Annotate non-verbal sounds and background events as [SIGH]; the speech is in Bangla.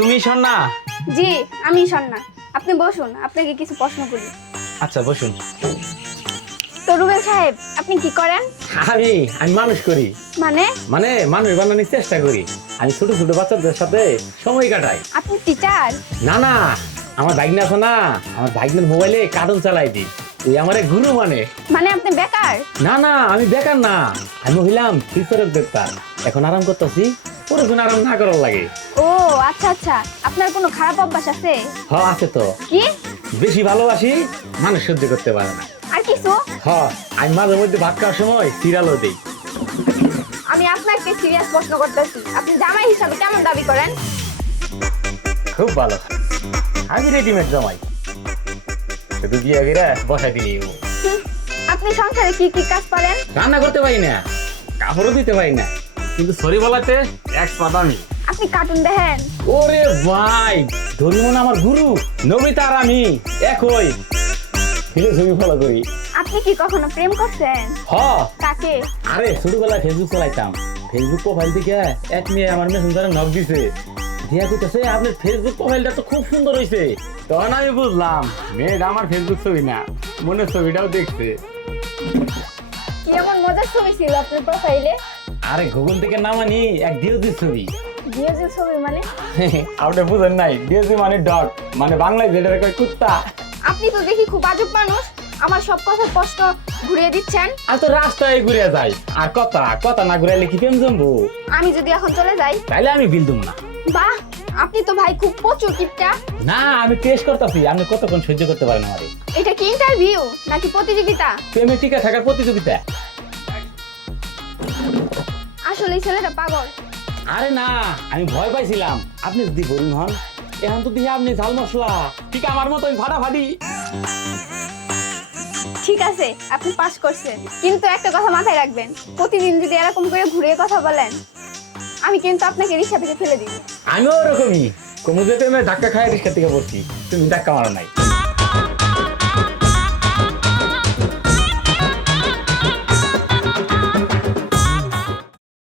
তুমি না জি আমি সন্না। আপনি বসুন আপনাকে কিছু প্রশ্ন করি। আচ্ছা বসুন। তো রুবেল সাহেব আপনি কি করেন? আমি আমি মানুষ করি। মানে? মানে মানুষ বানানোর চেষ্টা করি। আমি ছোট ছোট বাচ্চাদের সাথে সময় কাটাই। আপনি টিচার না না আমার ভাগ্নে আছে না আমার ভাগ্নের মোবাইলে কার্টুন চালাই দিই। তুই আমার এক গুরু মানে। মানে আপনি বেকার? না না আমি বেকার না। আমি হইলাম ফিউচারের বেকার এখন আরাম করতেছি। পুরোক্ষণ আরাম না করার লাগে। ও আচ্ছা আচ্ছা। আপনার কোনো খারাপ অভ্যাস আছে? হ আছে তো। কি? বেশি ভালোবাসি মানুষ সহ্য করতে পারে না। আর কিছু? হ আমি মাঝে মধ্যে ভাত খাওয়ার সময় সিরিয়ালও দিই। আমি আপনাকে সিরিয়াস প্রশ্ন করতেছি। আপনি জামাই হিসাবে কেমন দাবি করেন? খুব ভালো। আমি রেডিমেড জমাই। শুধু বিয়ে করে বসাই দিলি। আপনি সংসারে কি কি কাজ করেন? রান্না করতে পারি না। কাপড়ও দিতে পারি না। কিন্তু সরি বলাতে এক্সপার্ট আমি আপনি কার্টুন দেখেন। ওরে ভাই ধরিমন আমার গুরু নবিতা আর আমি একই। ফিলোসফি ফলো করি। আপনি কি কখনো প্রেম করছেন? হ। কাকে? আরে ছোটবেলায় ফেসবুক চালাইতাম। ফেসবুক প্রোফাইল থেকে এক মেয়ে আমার মেসেঞ্জারে নক দিছে। দিয়া কইতেছে আপনার ফেসবুক প্রোফাইলটা তো খুব সুন্দর হয়েছে তখন আমি বুঝলাম মেয়েটা আমার ফেসবুক ছবি না মনে ছবিটাও দেখছে। কি এমন মজার ছবি ছিল আপনার প্রোফাইলে আরে গুগল থেকে নামানি এক ডিওজি ছবি। ছবি মানে? [LAUGHS] আপনি বুঝেন নাই ডিওজি মানে ডগ মানে বাংলায় যেটা কয় কুত্তা। আপনি তো দেখি খুব আজব মানুষ আমার সব কথা স্পষ্ট ঘুরিয়ে দিচ্ছেন। আর তো রাস্তায় ঘুরে যাই আর কথা কথা না ঘুরাইলে কি প্রেম জমবো? আমি যদি এখন চলে যাই? তাইলে আমি বিল দুম না। বাহ আপনি তো ভাই খুব প্রচুর কিপটা। না আমি টেস্ট করতেছি আপনি কতক্ষণ সহ্য করতে পারেন আমারে? এটা কি ইন্টারভিউ নাকি প্রতিযোগিতা? প্রেমে টিকে থাকার প্রতিযোগিতা। আসলে এই ছেলেটা পাগল। আরে না আমি ভয় পাইছিলাম। আপনি যদি বলুন হন এখন তো দিয়ে আপনি ঝাল মশলা। ঠিক আমার মতো ফাটাফাটি। ঠিক আছে আপনি পাস করছেন। কিন্তু একটা কথা মাথায় রাখবেন প্রতিদিন যদি এরকম করে ঘুরে কথা বলেন আমি কিন্তু আপনাকে রিক্সা থেকে ফেলে দিব। আমিও ওরকমই। প্রেমে ধাক্কা খাই রিক্সা থেকে পড়ছি তুমি ধাক্কা মারো নাই।